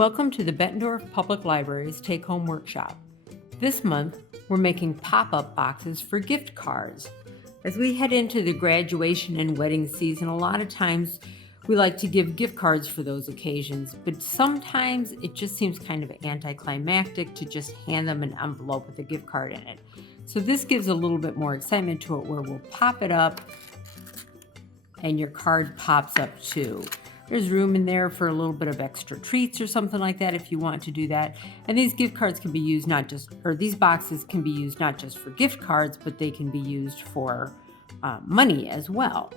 Welcome to the Bettendorf Public Library's Take-Home Workshop. This month, we're making pop-up boxes for gift cards. As we head into the graduation and wedding season, a lot of times we like to give gift cards for those occasions, but sometimes it just seems kind of anticlimactic to just hand them an envelope with a gift card in it. So this gives a little bit more excitement to it, where we'll pop it up and your card pops up too. There's room in there for a little bit of extra treats or something like that if you want to do that. And these gift cards can be used these boxes can be used not just for gift cards, but they can be used for money as well.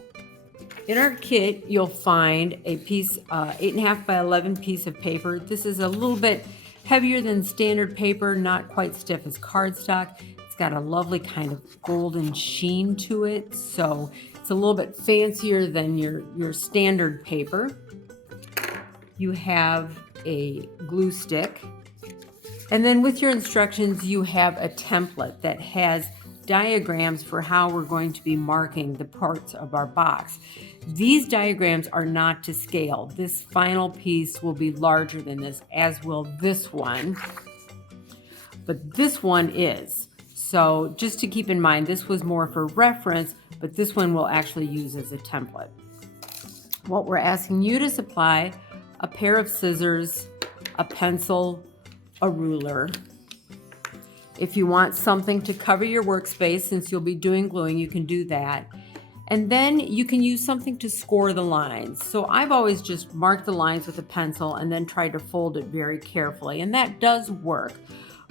In our kit, you'll find a piece, 8.5 by 11 piece of paper. This is a little bit heavier than standard paper, not quite stiff as cardstock. It's got a lovely kind of golden sheen to it, so it's a little bit fancier than your standard paper. You have a glue stick, and then with your instructions, you have a template that has diagrams for how we're going to be marking the parts of our box. These diagrams are not to scale. This final piece will be larger than this, as will this one, but this one is. So just to keep in mind, this was more for reference, but this one we'll actually use as a template. What we're asking you to supply: a pair of scissors, a pencil, a ruler. If you want something to cover your workspace, since you'll be doing gluing, you can do that. And then you can use something to score the lines. So I've always just marked the lines with a pencil and then tried to fold it very carefully, and that does work.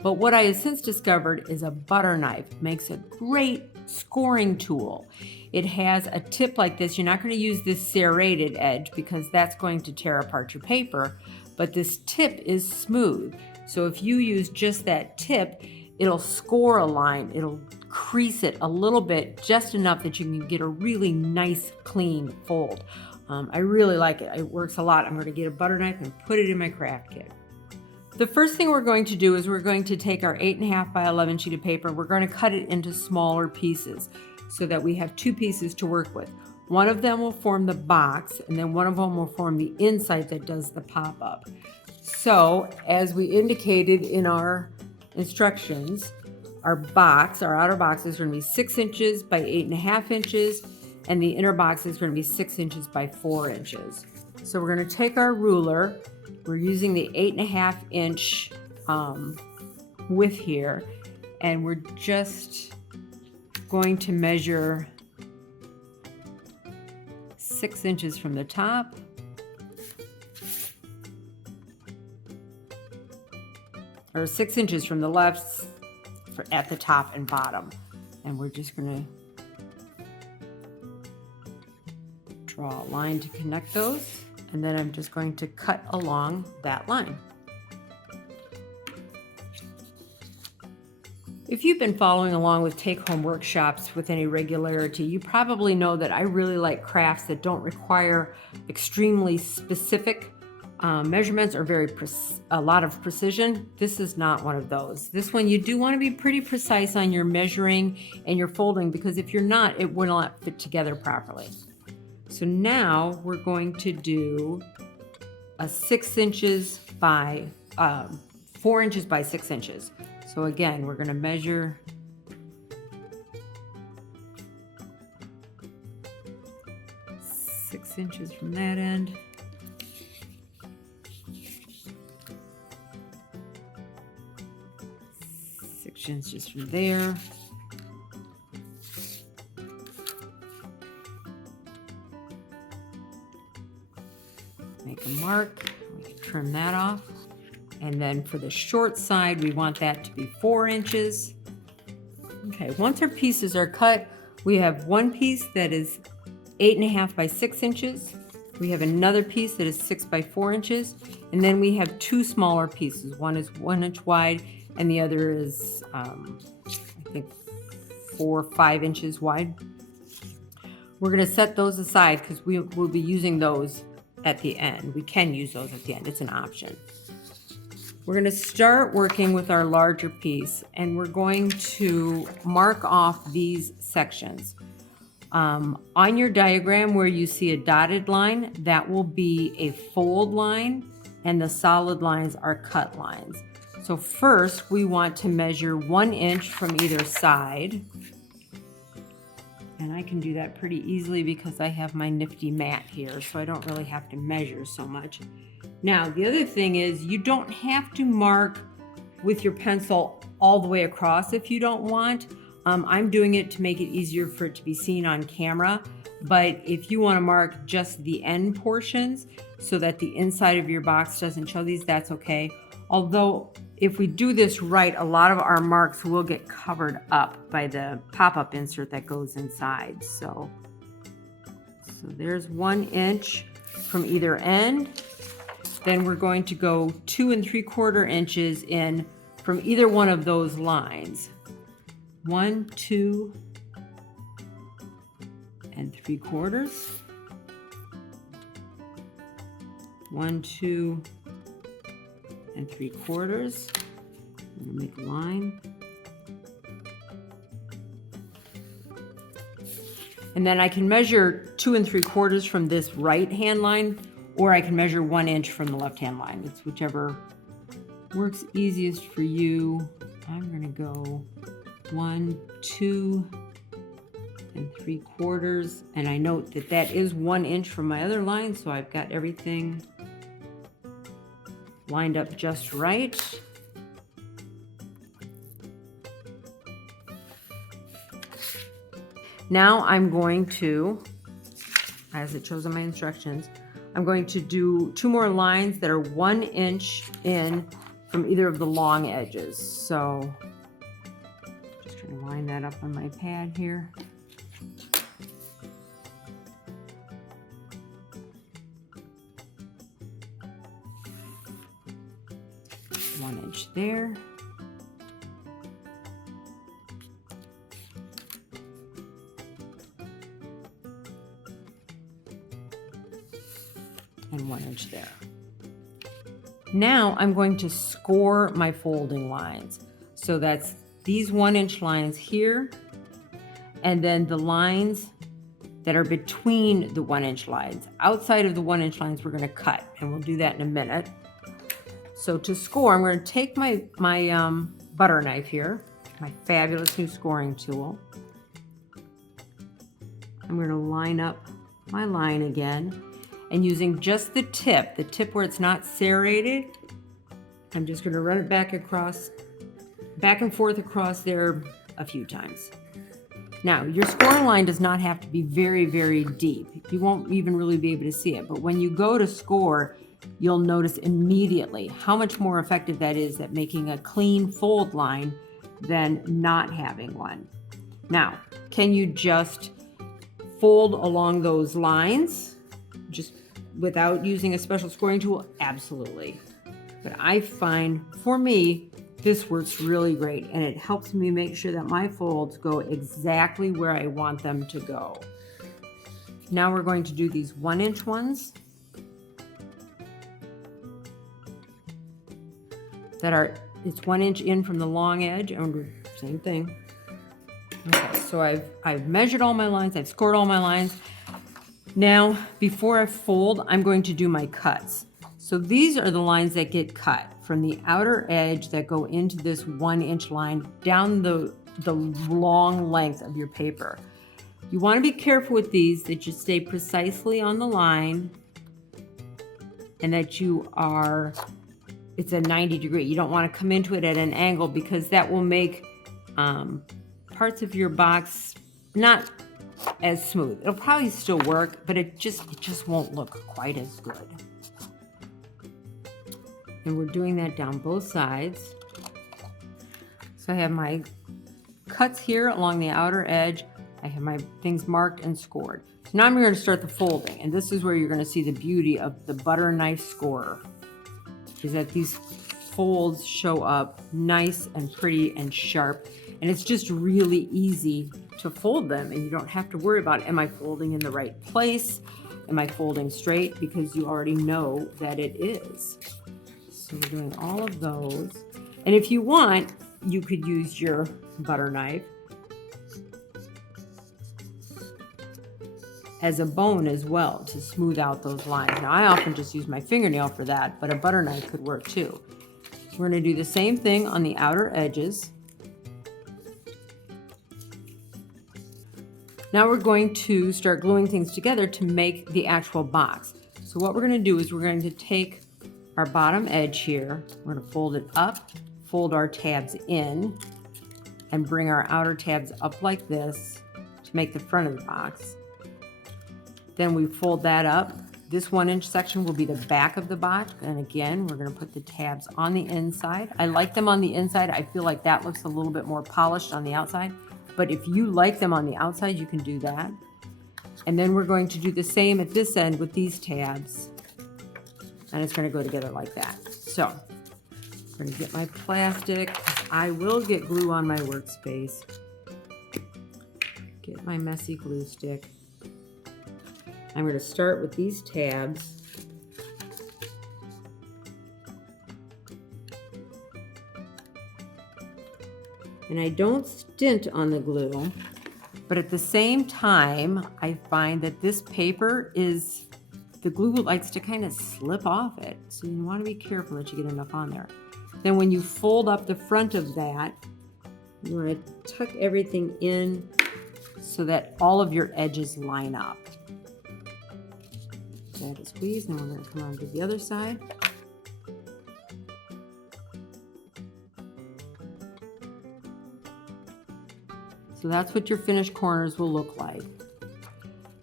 But what I have since discovered is a butter knife makes a great scoring tool. It has a tip like this. You're not going to use this serrated edge because that's going to tear apart your paper, but this tip is smooth. So if you use just that tip, it'll score a line. It'll crease it a little bit, just enough that you can get a really nice, clean fold. I really like it. It works a lot. I'm going to get a butter knife and put it in my craft kit. The first thing we're going to do is we're going to take our 8.5 by 11 sheet of paper. We're going to cut it into smaller pieces so that we have two pieces to work with. One of them will form the box, and then one of them will form the inside that does the pop-up. So as we indicated in our instructions, our outer box is going to be 6 inches by 8.5 inches, and the inner box is going to be 6 inches by 4 inches. So we're going to take our ruler. We're using the 8.5 inch width here, and we're just going to measure 6 inches from the top, or 6 inches from the left at the top and bottom. And we're just going to draw a line to connect those. And then I'm just going to cut along that line. If you've been following along with take-home workshops with any regularity, you probably know that I really like crafts that don't require extremely specific measurements or a lot of precision. This is not one of those. This one, you do want to be pretty precise on your measuring and your folding, because if you're not, it will not fit together properly. So now we're going to do a 6 inches by 4 inches by 6 inches. So again, we're going to measure 6 inches from that end. 6 inches from there. Make a mark, we can trim that off. And then for the short side, we want that to be 4 inches. Okay, once our pieces are cut, we have one piece that is 8.5 by 6 inches. We have another piece that is 6 by 4 inches. And then we have two smaller pieces. One is 1 inch wide and the other is, I think 4 or 5 inches wide. We're gonna set those aside because we will be using those at the end. We can use those at the end, it's an option. We're going to start working with our larger piece, and we're going to mark off these sections. On your diagram where you see a dotted line, that will be a fold line, and the solid lines are cut lines. So first we want to measure 1 inch from either side. And I can do that pretty easily because I have my nifty mat here, so I don't really have to measure so much. Now, the other thing is you don't have to mark with your pencil all the way across if you don't want. I'm doing it to make it easier for it to be seen on camera, but if you want to mark just the end portions so that the inside of your box doesn't show these, that's okay. Although if we do this right, a lot of our marks will get covered up by the pop-up insert that goes inside. So there's 1 inch from either end. Then we're going to go 2 3/4 inches in from either one of those lines. 1, 2 3/4. 1, 2 3/4. I'm gonna make a line. And then I can measure 2 3/4 from this right hand line, or I can measure 1 inch from the left hand line. It's whichever works easiest for you. I'm gonna go 1, 2 3/4, and I note that that is 1 inch from my other line, so I've got everything lined up just right. Now I'm going to, as it shows in my instructions, I'm going to do 2 more lines that are 1 inch in from either of the long edges. So just trying to line that up on my pad here. One inch there. And 1 inch there. Now I'm going to score my folding lines. So that's these 1 inch lines here, and then the lines that are between the 1 inch lines. Outside of the 1 inch lines, we're going to cut, and we'll do that in a minute. So to score, I'm going to take my butter knife here, my fabulous new scoring tool. I'm going to line up my line again. And using just the tip where it's not serrated, I'm just going to run it back and forth across there a few times. Now, your scoring line does not have to be very, very deep. You won't even really be able to see it. But when you go to score, you'll notice immediately how much more effective that is at making a clean fold line than not having one. Now, can you just fold along those lines just without using a special scoring tool? Absolutely. But I find, for me, this works really great, and it helps me make sure that my folds go exactly where I want them to go. Now we're going to do these 1 inch ones that are, it's 1 inch in from the long edge, and same thing. Okay, so I've measured all my lines, I've scored all my lines. Now, before I fold, I'm going to do my cuts. So these are the lines that get cut from the outer edge that go into this 1 inch line down the long length of your paper. You want to be careful with these that you stay precisely on the line and that it's a 90 degree. You don't want to come into it at an angle because that will make parts of your box not as smooth. It'll probably still work, but it just won't look quite as good. And we're doing that down both sides. So I have my cuts here along the outer edge. I have my things marked and scored. So now I'm going to start the folding, and this is where you're going to see the beauty of the butter knife scorer, is that these folds show up nice and pretty and sharp, and it's just really easy to fold them, and you don't have to worry about, am I folding in the right place? Am I folding straight? Because you already know that it is. So we're doing all of those. And if you want, you could use your butter knife as a bone as well to smooth out those lines. Now I often just use my fingernail for that, but a butter knife could work too. We're going to do the same thing on the outer edges. Now we're going to start gluing things together to make the actual box. So what we're going to do is we're going to take our bottom edge here, we're going to fold it up, fold our tabs in, and bring our outer tabs up like this to make the front of the box. Then we fold that up. This 1-inch section will be the back of the box. And again, we're going to put the tabs on the inside. I like them on the inside. I feel like that looks a little bit more polished on the outside. But if you like them on the outside, you can do that. And then we're going to do the same at this end with these tabs. And it's going to go together like that. So I'm going to get my plastic. I will get glue on my workspace. Get my messy glue stick. I'm going to start with these tabs. And I don't stint on the glue, but at the same time, I find that this paper is, the glue likes to kind of slip off it. So you want to be careful that you get enough on there. Then when you fold up the front of that, you want to tuck everything in so that all of your edges line up. That is squeeze, and we're going to come on to the other side. So that's what your finished corners will look like.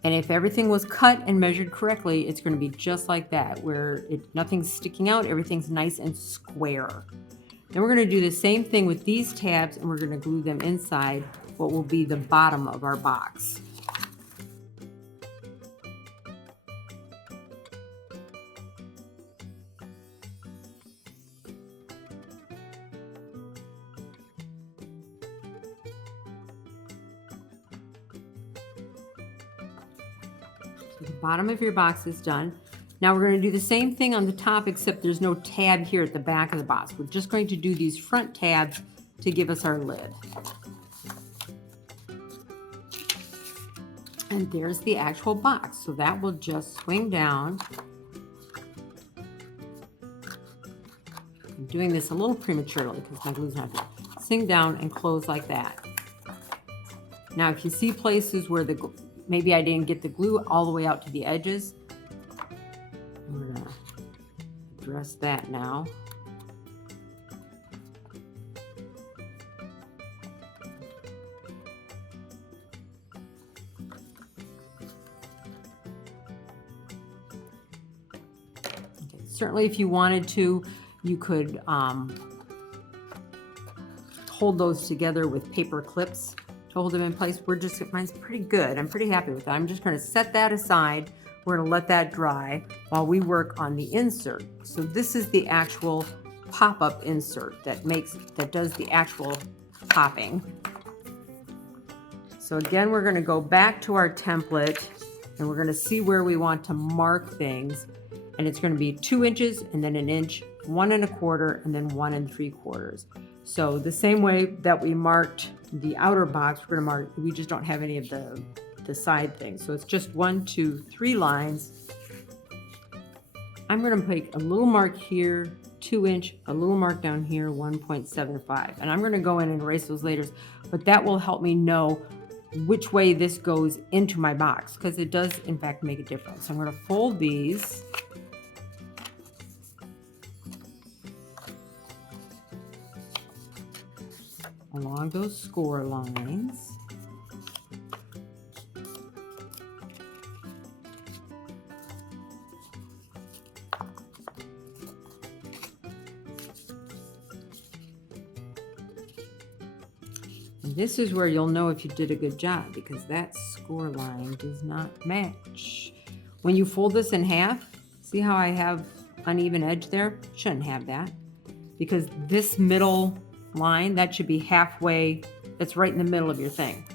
And if everything was cut and measured correctly, it's going to be just like that, where nothing's sticking out, everything's nice and square. Then we're going to do the same thing with these tabs, and we're going to glue them inside what will be the bottom of our box. The bottom of your box is done. Now we're going to do the same thing on the top, except there's no tab here at the back of the box. We're just going to do these front tabs to give us our lid. And there's the actual box. So that will just swing down. I'm doing this a little prematurely because my glue's not here. Swing down and close like that. Now if you see places where maybe I didn't get the glue all the way out to the edges, we're going to address that now. Okay. Certainly if you wanted to, you could hold those together with paper clips to hold them in place. Mine's pretty good. I'm pretty happy with that. I'm just going to set that aside. We're going to let that dry while we work on the insert. So this is the actual pop-up insert that does the actual popping. So again, we're going to go back to our template and we're going to see where we want to mark things. And it's going to be 2 inches and then 1 inch, 1 1/4, and then 1 3/4. So the same way that we marked the outer box, we're going to mark, we just don't have any of the side things. So it's just 1, 2, 3 lines. I'm going to make a little mark here, 2 inch, a little mark down here, 1.75. And I'm going to go in and erase those later, but that will help me know which way this goes into my box, because it does in fact make a difference. So I'm going to fold these. Along those score lines. And this is where you'll know if you did a good job, because that score line does not match. When you fold this in half, see how I have uneven edge there? Shouldn't have that, because this middle line, that should be halfway, that's right in the middle of your thing.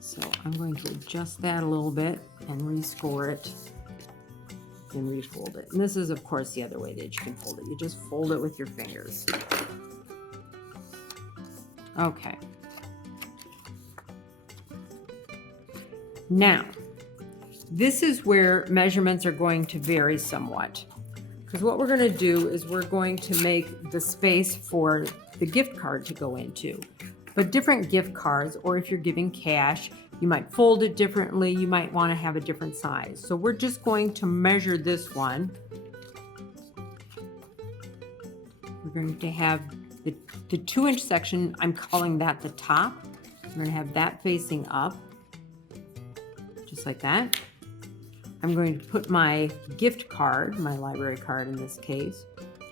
So I'm going to adjust that a little bit and rescore it and refold it. And this is of course the other way that you can fold it. You just fold it with your fingers. Okay. Now, this is where measurements are going to vary somewhat. Because what we're going to do is we're going to make the space for the gift card to go into. But different gift cards, or if you're giving cash, you might fold it differently. You might want to have a different size. So we're just going to measure this one. We're going to have the 2-inch section, I'm calling that the top. We're going to have that facing up, just like that. I'm going to put my gift card, my library card in this case,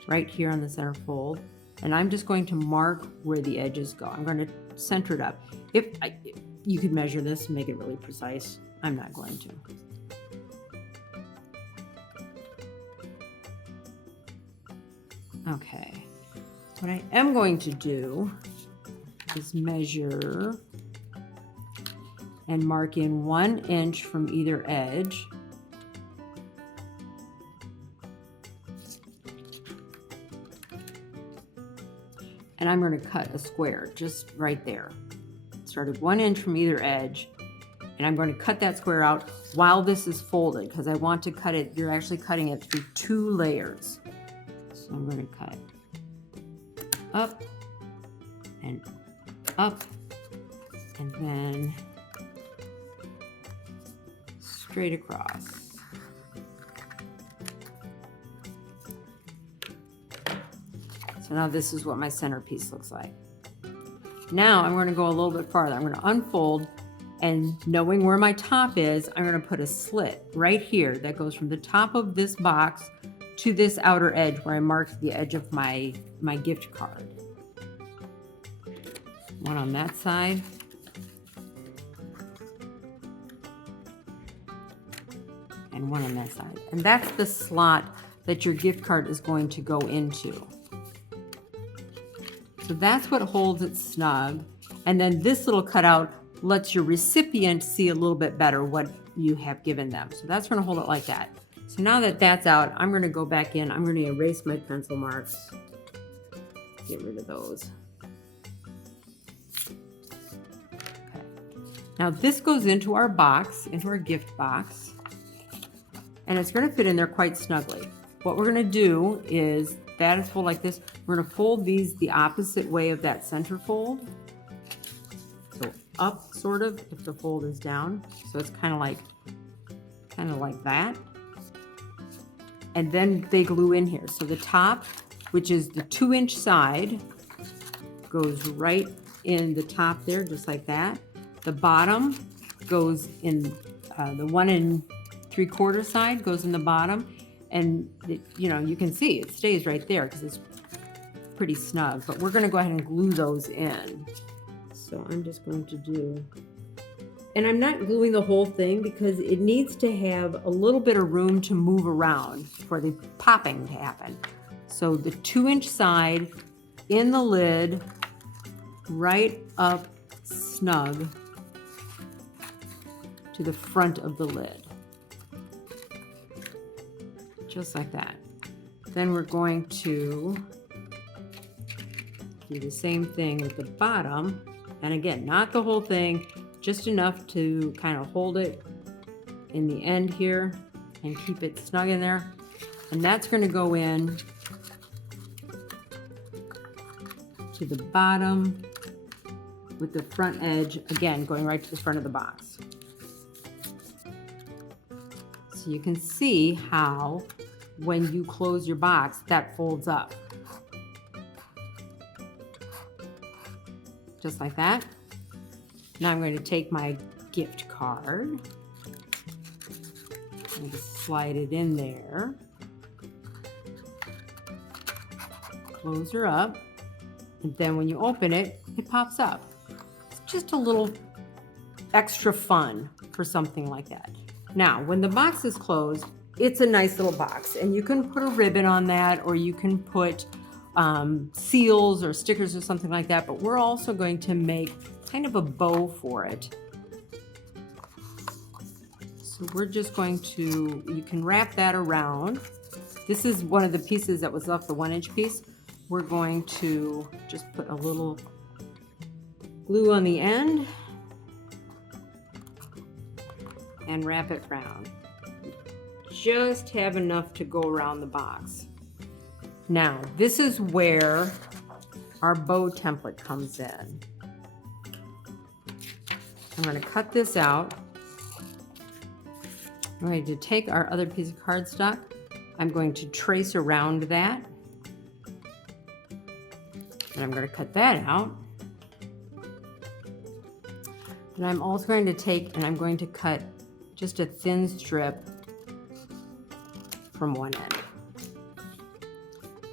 right here on the center fold. And I'm just going to mark where the edges go. I'm going to center it up. You could measure this and make it really precise. I'm not going to. Okay. What I am going to do is measure and mark in 1 inch from either edge. And I'm going to cut a square just right there. Started 1 inch from either edge, and I'm going to cut that square out while this is folded because I want to cut it, you're actually cutting it through 2 layers. So I'm going to cut up and up, and then straight across. So now this is what my centerpiece looks like. Now I'm going to go a little bit farther. I'm going to unfold, and knowing where my top is, I'm going to put a slit right here that goes from the top of this box to this outer edge where I marked the edge of my gift card. One on that side. And one on that side. And that's the slot that your gift card is going to go into. So that's what holds it snug. And then this little cutout lets your recipient see a little bit better what you have given them. So that's going to hold it like that. So now that that's out, I'm going to go back in. I'm going to erase my pencil marks. Get rid of those. Okay. Now this goes into our box, into our gift box. And it's going to fit in there quite snugly. What we're going to do is, that is fold like this. We're going to fold these the opposite way of that center fold. So up, sort of, if the fold is down. So it's kind of like that. And then they glue in here. So the top, which is the 2-inch side, goes right in the top there, just like that. The bottom goes in, the 1 3/4 side goes in the bottom. And you can see it stays right there because it's pretty snug. But we're going to go ahead and glue those in. So I'm just going to do, and I'm not gluing the whole thing because it needs to have a little bit of room to move around for the popping to happen. So the 2-inch side in the lid, right up snug to the front of the lid. Just like that. Then we're going to do the same thing with the bottom. And again, not the whole thing, just enough to kind of hold it in the end here and keep it snug in there. And that's going to go in to the bottom with the front edge, again, going right to the front of the box. So you can see how when you close your box, that folds up. Just like that. Now I'm going to take my gift card and just slide it in there. Close her up. And then when you open it, it pops up. It's just a little extra fun for something like that. Now, when the box is closed, it's a nice little box, and you can put a ribbon on that, or you can put seals or stickers or something like that, but we're also going to make kind of a bow for it. So we're just going to, you can wrap that around. This is one of the pieces that was left, the 1-inch piece. We're going to just put a little glue on the end. and wrap it round. Just have enough to go around the box. Now, this is where our bow template comes in. I'm going to cut this out. I'm going to take our other piece of cardstock. I'm going to trace around that. And I'm going to cut that out. And I'm also going to take and I'm going to cut just a thin strip from one end.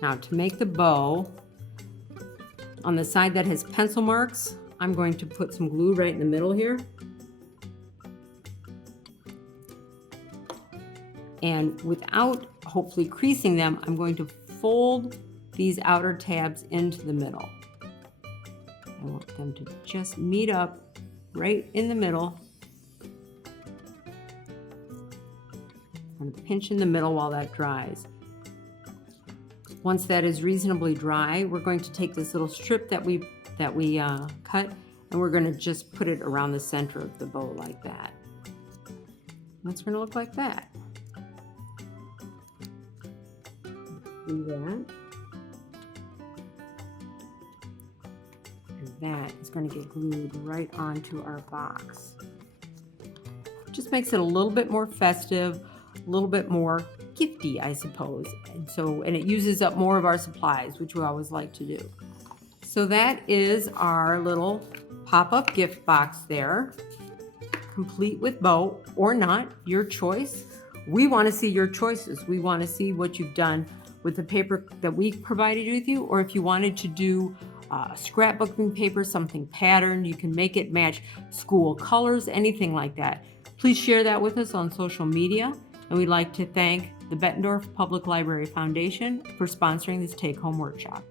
Now, to make the bow, on the side that has pencil marks, I'm going to put some glue right in the middle here. And without hopefully creasing them, I'm going to fold these outer tabs into the middle. I want them to just meet up right in the middle. I'm going to pinch in the middle while that dries. Once that is reasonably dry, we're going to take this little strip that we cut, and we're going to just put it around the center of the bow like that. That's going to look like that. Do that. And that is going to get glued right onto our box. Just makes it a little bit more festive, a little bit more gifty, I suppose. And it uses up more of our supplies, which we always like to do. So that is our little pop-up gift box there, complete with bow or not, your choice. We want to see your choices. We want to see what you've done with the paper that we provided with you, or if you wanted to do scrapbooking paper, something patterned, you can make it match school colors, anything like that. Please share that with us on social media. And we'd like to thank the Bettendorf Public Library Foundation for sponsoring this take-home workshop.